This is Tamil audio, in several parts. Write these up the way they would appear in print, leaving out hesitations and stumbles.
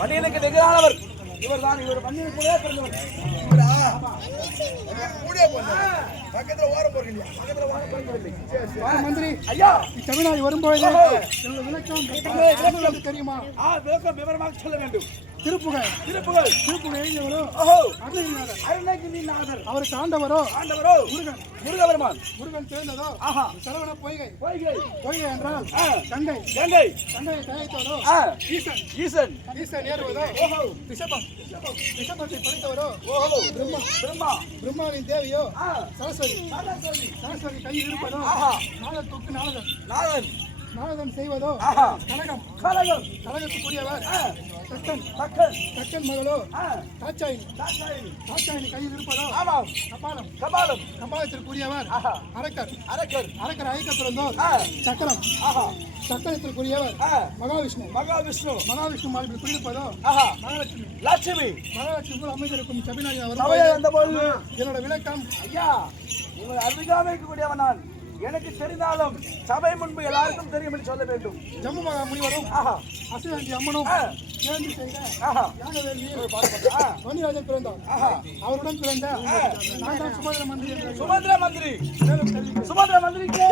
மணியனுக்கு நிகரானவர் இவர்தான். இவர் மண்ணின் கூட பிறந்தவர். பக்கத்துல ஓரம் போறீங்க. பக்கத்துல ஓரம் போறீங்க. மந்திரி ஐயா, தமிழ்நாடு வரும்போது விளக்கம் தெரியுமா? விளக்கம் விவரமாக சொல்ல வேண்டும். திருப்புகழ் திருப்புகழ் திருப்புகழ் எழுதியவரோ அருணகிரிநாதர். அவருக்கு ஆண்டவரோ முருகன். முருகபெருமான். முருகன் சேர்ந்ததோ சரவண பொய்கை. பொய்கை பொய்கை என்றால் கங்கை. கங்கை. கங்கையை தயாரித்தவரோ ஈசன். ஈசன். ஈசன் ஏறுவதோ ரிஷபம். ரிஷபத்தை படைத்தவரோ பிரம்மா. பிரம்மா. பிரம்மாவின் தேவியோ சரஸ்வதி. சரஸ்வதி கையில் இருப்பதோ நாகத்துக்கு நாகன். நாகன். நாகதம் செய்வதோ கனகம். கனகம். கனகத்துக்குரியவர் தக்கன். தக்கன். தக்கன் மகளோ தாட்சாயினி. தாட்சாயினி கையில் இருப்பதோ கபாலம். கபாலம். கபாலத்திற்குரியவர் அரக்கர். அரக்கர். அரக்கர் அழைக்க பிறந்தோர் சக்கரம். சக்கரத்திற்குரியவர் மகாவிஷ்ணு. மகாவிஷ்ணு. மகாவிஷ்ணு மார்பில் குடியிருப்பதோ மகாலட்சுமி. லட்சுமி. மகாலட்சுமி அமைந்திருக்கும் சபிநாயகர். என்னோட விளக்கம் ஐயா, உங்கள் அருகாமைக்கு கூடியவன் நான். எனக்கு தெரிந்தாலும் சபை முன்பு எல்லாருக்கும் தெரியும் என்று சொல்ல வேண்டும். ஜம்மு மகா முனிவரும் அசுரஞ்சி அம்மனும் சேர்ந்து செய்த வன்னிராஜன் பிறந்தார். அவருடன் பிறந்த நான் தான் சுமந்திர மந்திரி. சுமந்திர மந்திரி. சுமந்திர மந்திரிக்கு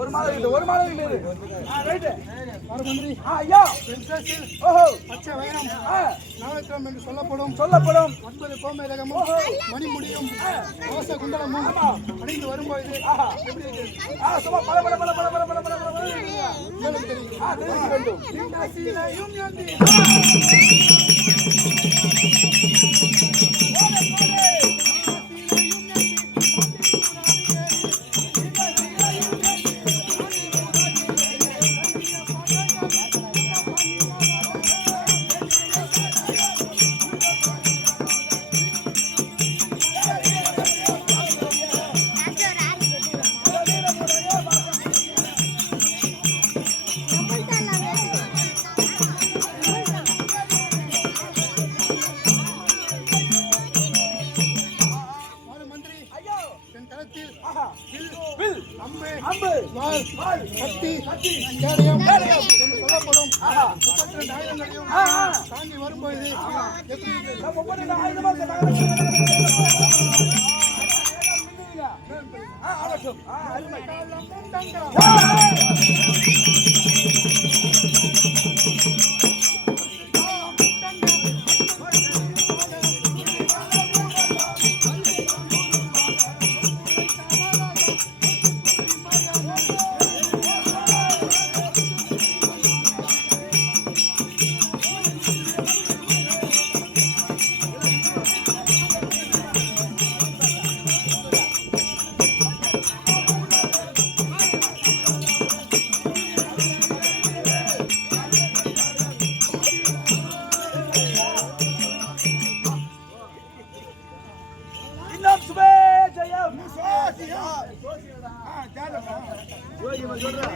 ஒரு மாதம் என்று சொல்லப்படும் 9 கோமேதகமும் மணிமுடியும் கவச குண்டலமும் அணிந்து வரும்போது 32 ஆயுதங்களையும் தாண்டி வரும்பொழுது எப்படி இருந்தது? 32 ஆயுதமா ஆகட்டும். அருமை.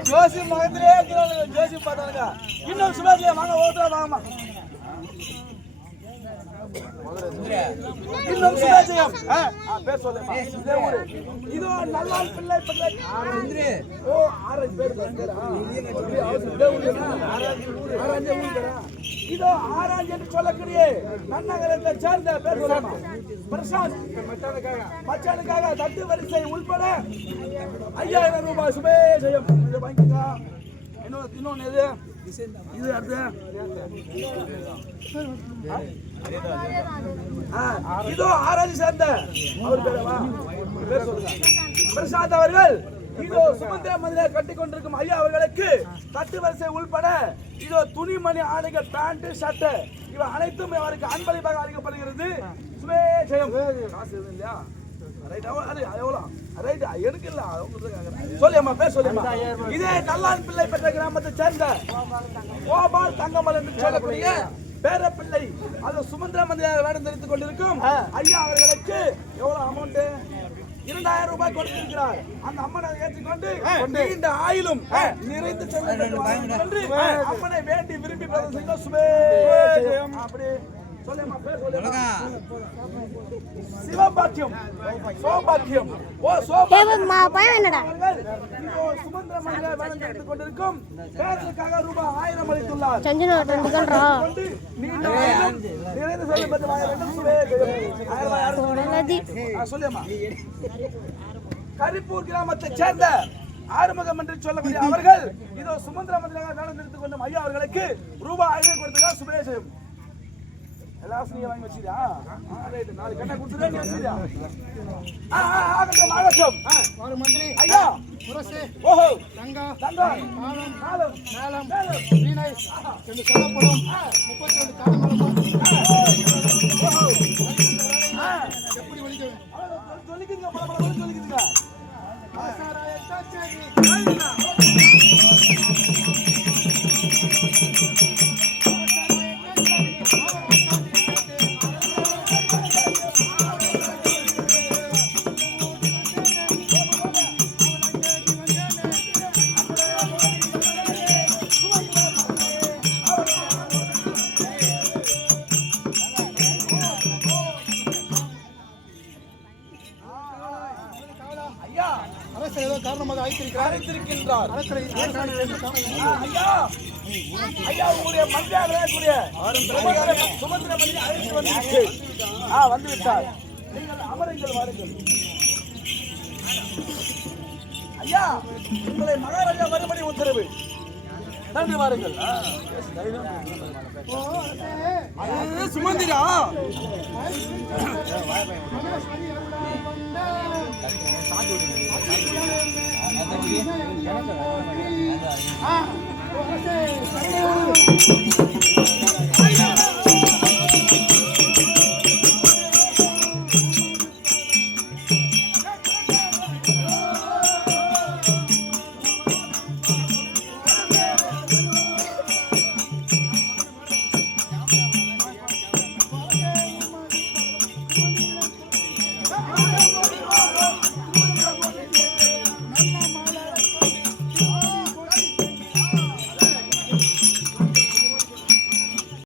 ஜோசி மகத்திலே ஜோசி பார்த்தாங்க. இன்னும் சுபாஷியா வாங்க ஓட்டுறா வாங்கம்மா. இன்னும் சுபாஷியம் பேர் சொல்லுமா. இதே ஊரு இதோ நல்லால் பிள்ளை பிள்ளை ஓ ஆரஞ்சு பேர் இதோ ஆராய்ச்சி என்று சொல்லக்கூடிய நன்னகரத்தை சேர்ந்த பேர் சொல்லமா. பிரசாந்த் மச்சானுக்காக தட்டு வரிசை உள்பட 5000 ரூபாய் சுபேஜயம். இதை வாங்கிக்கா. இன்னொன்னு எது இது அடுத்து இதோ ஆராய்ச்சி சேர்ந்த அவர் பேர் சொல்லுங்க. பிரசாந்த் அவர்கள் இதோ சுமந்திர மந்திர கட்டி கொண்டிருக்கும் ஐயா அவர்களுக்கு தட்டு வரிசை உள்பட இதோ துணிமணி ஆடைகள் பேண்ட் ஷர்ட் இவை அனைத்தும் அவருக்கு அன்பளிப்பாக அளிக்கப்படுகிறது. சுபேஜயம். காசு எதுவும் இல்லையா? இதே நல்லான் பிள்ளை பெற்ற கிராமத்தை சேர்ந்த கோபால் தங்கமல் என்று சொல்லக்கூடிய பேரப்பிள்ளை அது சுமந்திர மந்திரியாக வேடம் தெரிவித்துக் கொண்டிருக்கும் ஐயா அவர்களுக்கு எவ்வளவு அமௌண்ட் 2000 ரூபாய் கொடுத்திருக்கிறார். அந்த அம்மனை ஏற்றிக்கொண்டு நீண்ட ஆயிலும் நிறைந்து செல்ல என்று அம்மனை வேண்டி விரும்பி பிரதேசம் சுபேஜயம். அப்படி சிவபாக்கியம் சௌபாக்கியம் ஓ சுமந்திர மந்திர வேடம் தெரிவித்துக் கொண்டிருக்கும் பேருக்காக ரூபாய் 1000 அளித்துள்ளார். கரிப்பூர் கிராமத்தை சேர்ந்த ஆறுமுகம் என்று சொல்லக்கூடிய அவர்கள் இதோ சுமந்திர மந்திரியாக வேடம் தெரிவித்துக் கொண்டும் ஐயா அவர்களுக்கு ரூபாய் 500 கொடுத்துள்ளார். சுபேஜயம். எல்லாரும் நீங்க வாங்கி வச்சியா? ரைட். நாளை கண்ணை குடுத்துறேன் நீ வச்சியா? ஆகட்டும் ஆகட்டும். ஒரு மந்திரி ஐயா முரசே ஓஹோ தங்கா நாலம் வீணை என்று சொல்லப்படும் 32 தாளங்களும் எப்படி ஒலிக்க சொல்லிக்குங்க பல சொல்லிக்குங்க. காரணமாக அழைத்திருக்கின்றார். ஐயா உங்களுடைய மந்திரியாக விளையாடக்கூடிய சுமந்திர மந்திரி அழைத்து வந்து விட்டார். நீங்கள் அமருங்கள் வாருங்கள். ஐயா உங்களை மகாராஜா வரும்படி உத்தரவு. நன்றி வாருங்கள். சுமந்திரா ஆ